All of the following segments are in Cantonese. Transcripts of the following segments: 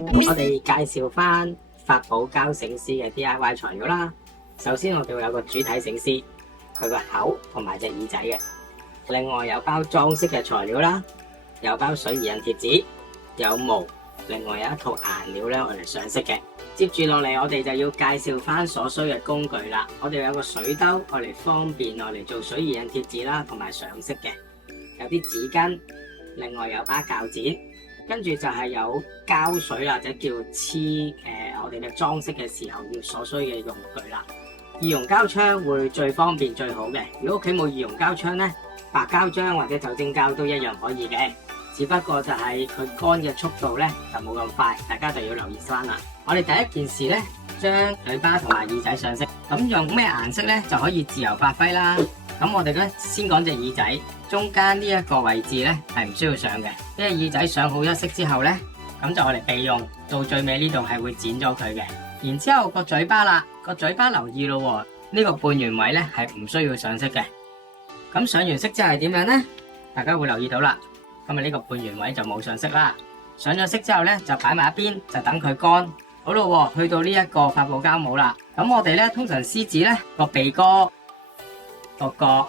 咁我哋介紹翻發泡膠繩絲嘅 DIY 材料啦。首先我哋會有個主體繩絲，佢個口同埋隻耳仔嘅。另外有包裝飾嘅材料啦，有包水兒印貼紙，有毛，另外有一套顏料咧，我哋上色嘅。接住落嚟，我哋就要介紹翻所需嘅工具啦。我哋有個水兜，我哋方便我哋做水兒印貼紙啦，同埋上色嘅。有啲紙巾，另外有把鉸剪，跟住就係有膠水或者叫黐我哋嘅裝飾嘅時候要所需嘅用具啦。易溶膠槍會最方便最好嘅。如果屋企冇易溶膠槍呢，白膠漿或者酒精膠都一樣可以嘅，只不過就係佢乾嘅速度呢就冇咁快，大家就要留意翻啦。我哋第一件事呢，將嘴巴同埋耳仔上色，咁用咩顏色呢就可以自由發揮啦。咁我哋咧先講隻耳仔，中間呢一個位置呢係唔需要上嘅，因為耳仔上好一色之後呢，咁就我哋備用，到最尾呢度係會剪咗佢嘅。然之後個嘴巴啦，個嘴巴留意咯，呢個半圓位呢係唔需要上色嘅。咁上完色之後係點樣呢？大家會留意到啦，今日呢個半圓位就冇上色啦。上咗色之後呢，就擺埋一邊，就等佢乾。好咯，去到呢一個發泡膠帽啦。咁我哋呢，通常獅子呢個鼻哥、個角、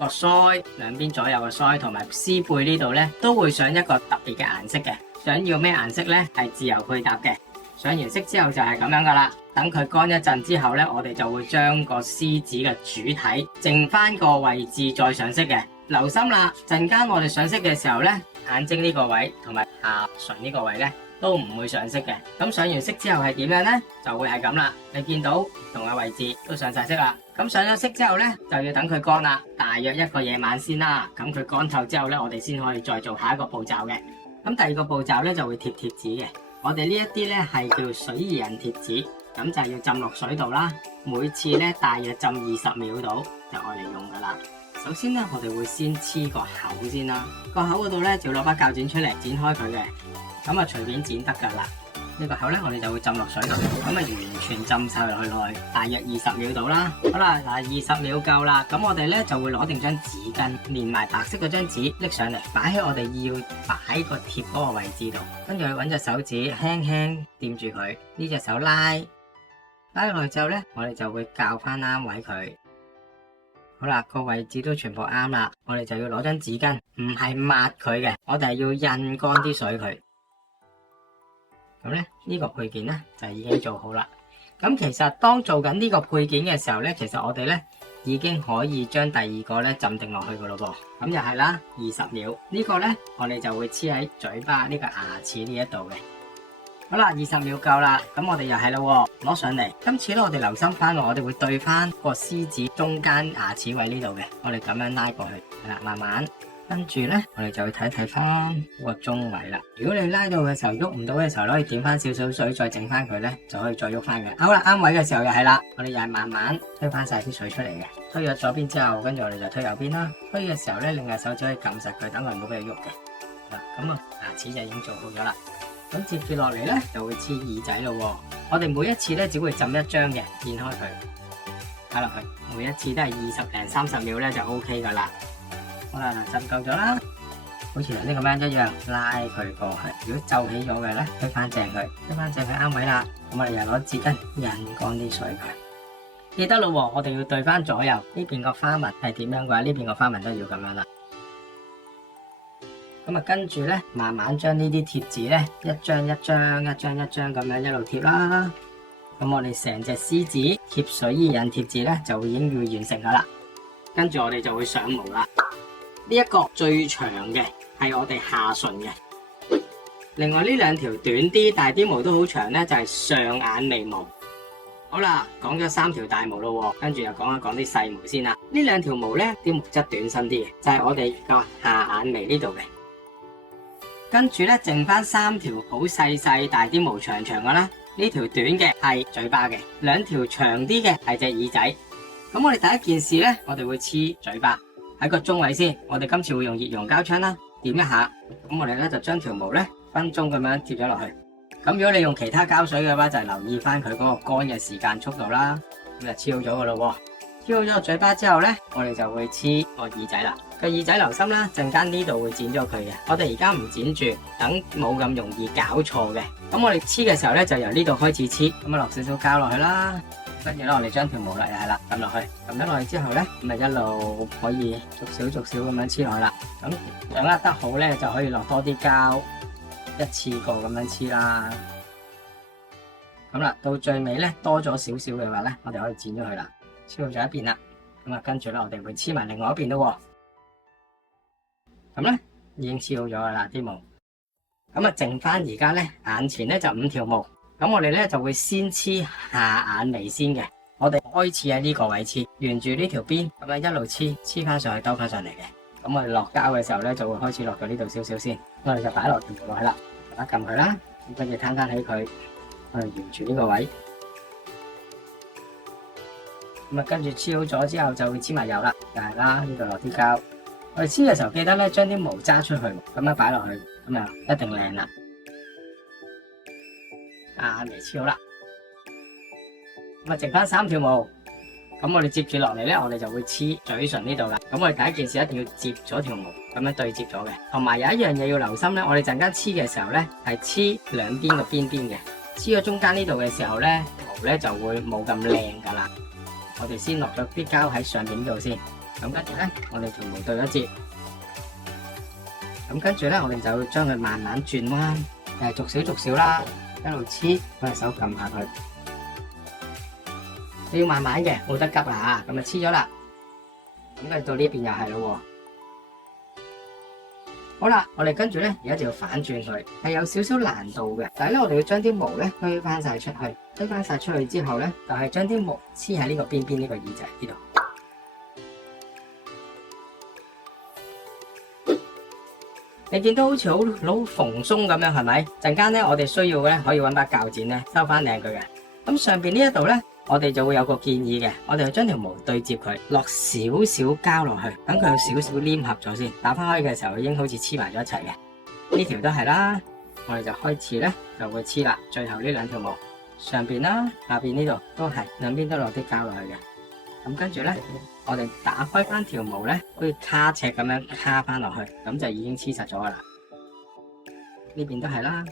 個腮兩邊左右嘅腮同埋獅背呢度呢，都會上一個特別嘅顏色嘅。想要咩顏色呢？係自由配搭嘅。上完色之後就係咁樣噶啦。等佢乾一陣之後呢，我哋就會將個獅子嘅主體剩翻個位置再上色嘅。留心啦，陣間我哋上色嘅時候呢，眼睛呢個位同埋下唇呢個位呢，都唔會上色嘅。咁上完色之後係點樣呢？就會係咁啦。你見到唔同嘅位置都上晒色啦。咁上咗色之後呢，就要等佢乾啦，大約一個夜晚先啦。咁佢乾透之後呢，我哋先可以再做下一個步驟嘅。咁第二個步驟呢，就會貼貼紙嘅。我哋呢一啲呢，係叫水兒印貼紙，咁就係要浸落水度啦。每次呢，大約浸20秒度就愛嚟用噶啦。首先呢，我哋會先黐個口先啦。個口嗰度呢，就攞把鉸剪出嚟剪開佢嘅。咁啊隨便剪得噶啦。呢個口呢，我哋就會浸落水度，咁啊完全浸晒落去內，大約20秒度啦。好啦，嗱20秒夠啦，咁我哋呢，就會攞定張紙巾，連埋白色嗰張紙拎上嚟，擺喺我哋要擺個貼嗰個位置度，跟住去揾隻手指輕輕掂住佢，呢隻手拉落去之後呢，我哋就會校翻啱位佢。好啦，個位置都全部啱啦，我哋就要攞張紙巾，唔係抹佢嘅，我哋係要印乾啲水佢。咁咧呢個配件咧就已經做好啦。咁其實當做緊呢個配件嘅時候咧，其實我哋咧已經可以將第二個咧浸定落去噶咯噃。咁又係啦，20秒呢個咧我哋就會黐喺嘴巴呢個牙齒呢一度嘅。好啦，20秒夠啦，咁我哋又係啦，攞上嚟。今次咧我哋留心翻，我哋會對翻個獅子中間牙齒位呢度嘅，我哋咁樣拉過去，係啦，慢慢。跟住咧，我哋就會睇翻個中位啦。如果你拉到嘅時候喐唔到嘅時候，可以點翻少少水，再整翻佢咧，就可以再喐翻嘅。好啦，啱位嘅時候又係啦，我哋又係慢慢推翻晒啲水出嚟嘅。推咗左邊之後，跟住我哋就推右邊啦。推嘅時候咧，另外手指可以撳實佢，等佢唔好俾佢喐嘅。嗱，咁啊，牙齒就已經做好咗啦。咁接住落嚟咧，就會黐耳仔咯。我哋每一次咧只會浸一張嘅，剪開佢，擺落去。每一次都係20零30秒咧就 OK 噶啦。好啦，浸夠咗啦，好似頭先咁樣一樣，拉佢過去。如果皺起咗嘅咧，推翻正佢，啱位啦。咁我哋又攞紙巾印乾啲水佢。記得咯，我哋要對翻左右，呢邊個花紋係點樣嘅話，呢邊個花紋都要咁樣啦。咁啊，跟住咧，慢慢將呢啲貼紙咧，一張一張咁樣一路貼啦。咁我哋成隻獅子貼水兒印貼紙咧，就已經要完成噶啦。跟住我哋就會上毛啦。呢一個最長嘅係我哋下唇嘅，另外呢兩條短啲，但係啲毛都好長呢，就係上眼眉毛。好啦，講咗3條大毛咯，跟住又講一講啲細毛先啦。呢兩條毛呢，啲毛質短身啲嘅，就係我哋個下眼眉呢度嘅。跟住呢，剩翻3條好細，但係啲毛長長嘅啦。呢條短嘅係嘴巴嘅，2條長啲嘅係隻耳仔。咁我哋第一件事呢，我哋會黐嘴巴。喺個中位先，我哋今次會用熱熔膠槍啦，點一下，咁我哋咧就將條毛咧分鐘咁樣貼咗落去。咁如果你用其他膠水嘅話，就係留意翻佢嗰個乾嘅時間速度啦。咁就黐好咗噶咯喎。黐好咗個嘴巴之後咧，我哋就會黐個耳仔啦。個耳仔留心啦，陣間呢度會剪咗佢嘅。我哋而家唔剪住，等冇咁容易搞錯嘅。咁我哋黐嘅時候咧，就由呢度開始黐，咁啊落少少膠落去啦。跟住咧，我哋將條毛啦，又係啦，撳落去，撳得落去之後咧，咁啊一路可以逐少逐少咁樣黐落去啦。咁掌握得好咧，就可以落多啲膠，一次過咁樣黐啦。咁啦，到最尾咧多咗少少嘅話咧，我哋可以剪咗佢啦，黐好咗一邊啦。咁啊，跟住咧我哋會黐埋另外一邊咯。咁咧已經黐好咗噶啦啲毛。咁啊，剩翻而家咧眼前咧就5條毛。咁我哋咧就會先黐下眼眉先嘅。我哋開始喺呢個位黐，沿住呢條邊咁樣一路黐翻上去，兜翻上嚟嘅。咁我哋落膠嘅時候咧就會開始落到呢度少少先。我哋就擺落條毛落去啦，大家撳佢啦，咁跟住攤起佢，我哋沿住呢個位。咁啊，跟住黐好咗之後就會黐埋油啦，就係啦，呢度落啲膠。我哋黐嘅時候記得咧將啲毛揸出去，咁樣擺落去，咁啊一定靚啦。眼眉黐好啦，咁啊剩翻3條毛，咁我哋接住落嚟咧，我哋就會黐嘴唇呢度啦。咁我哋第一件事一定要接咗條毛，咁樣對接咗嘅。同埋有一樣嘢要留心咧，我哋陣間黐嘅時候咧係黐兩邊嘅邊邊嘅，黐咗中間呢度嘅時候咧，毛咧就會冇咁靚噶啦。我哋先落咗啲膠喺上邊呢度先，咁跟住咧我哋條毛對咗接，咁跟住咧我哋就將佢慢慢轉彎，逐少逐少啦。一路黐，攞隻手撳下佢，你要慢慢嘅，冇得急啊吓，咁啊黐咗啦，咁跟住到呢邊又係咯，好啦，我哋跟住咧而家就要反轉佢，係有少少難度嘅，但係咧我哋要將啲毛咧推翻晒出去，推翻晒出去之後咧，就係將啲毛黐喺呢個邊邊呢個耳仔呢度。你見到好似好蓬鬆咁樣，係咪？陣間咧，我哋需要嘅咧，可以揾把鉸剪咧收翻靚佢嘅。咁上邊呢一度咧，我哋就會有個建議嘅，我哋就將條毛對接佢，落少少膠落去，等佢有少少黏合咗先。打翻開嘅時候，已經好似黐埋咗一齊嘅。呢條都係啦，我哋就開始咧就會黐啦。最後呢2條毛，上邊啦、下邊呢度都係兩邊都落啲膠落去嘅。咁跟住咧，我哋打開翻條毛咧，好似卡尺咁樣卡翻落去，咁就已經黐實咗噶啦。呢邊都係啦。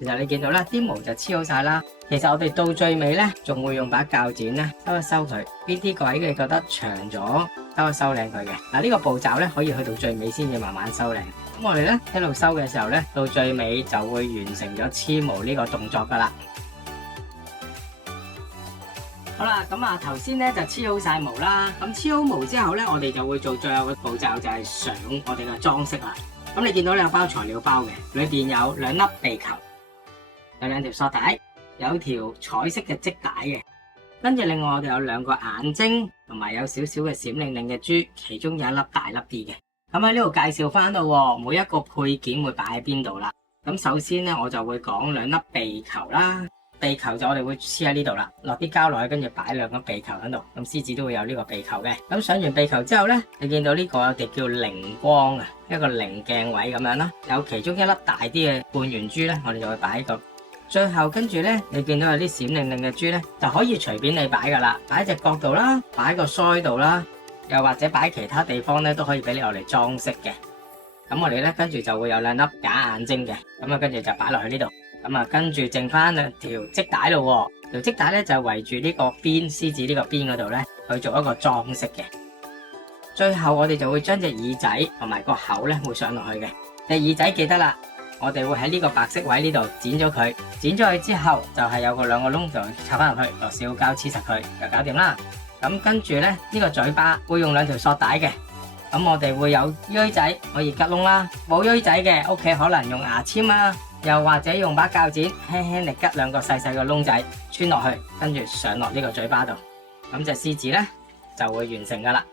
其實你見到啦，啲毛就黐好晒啦。其實我哋到最尾咧，仲會用把鉸剪咧收一收佢，邊啲位你覺得長咗，收一收靚佢嘅。嗱，呢個步驟咧可以去到最尾先至慢慢收靚。咁我哋咧一路收嘅時候咧，到最尾就會完成咗黐毛呢個動作噶啦。好啦，咁啊頭先咧就黐好晒毛啦，咁黐好毛之後咧，我哋就會做最後嘅步驟，就係上我哋嘅裝飾啦。咁你見到呢有包材料包嘅，裏邊有2粒鼻球，有2條索帶，有條彩色嘅織帶嘅，跟住另外我哋有2個眼睛，同埋有少少嘅閃靈靈嘅珠，其中有1粒大粒啲嘅。咁喺呢度介紹翻到每一個配件會擺喺邊度啦。咁首先咧我就會講2粒鼻球啦。鼻球就我哋會黐喺呢度啦，落啲膠落去，跟住擺2個鼻球喺度。咁獅子都會有呢個鼻球嘅。咁上完鼻球之後咧，你見到呢個我哋叫靈光啊，一個靈鏡位咁樣啦。有其中1粒大啲嘅半圓珠咧，我哋就會擺喺度。最後跟住咧，你見到有啲閃靈靈嘅珠咧，就可以隨便你擺噶啦，擺喺隻角度啦，擺喺個腮度啦，又或者擺其他地方咧都可以俾你攞嚟裝飾嘅。咁我哋咧跟住就會有2粒假眼睛嘅，咁啊跟住就擺落去呢度。咁啊，跟住剩翻2條織帶咯，條織帶咧就圍住呢個邊獅子呢個邊嗰度咧去做一個裝飾嘅。最後我哋就會將隻耳仔同埋個口咧會上落去嘅。隻耳仔記得啦，我哋會喺呢個白色位呢度剪咗佢，剪咗佢之後就係有個2個窿就插翻入去，落小膠黐實佢就搞掂啦。咁跟住咧呢個嘴巴會用2條索帶嘅。咁我哋會有錐仔可以吉窿啦，冇錐仔嘅屋企可能用牙籤啊。又或者用把鉸剪輕輕力吉2個細細嘅窿仔穿落去，跟住上落呢個嘴巴度，咁隻獅子咧就會完成噶啦。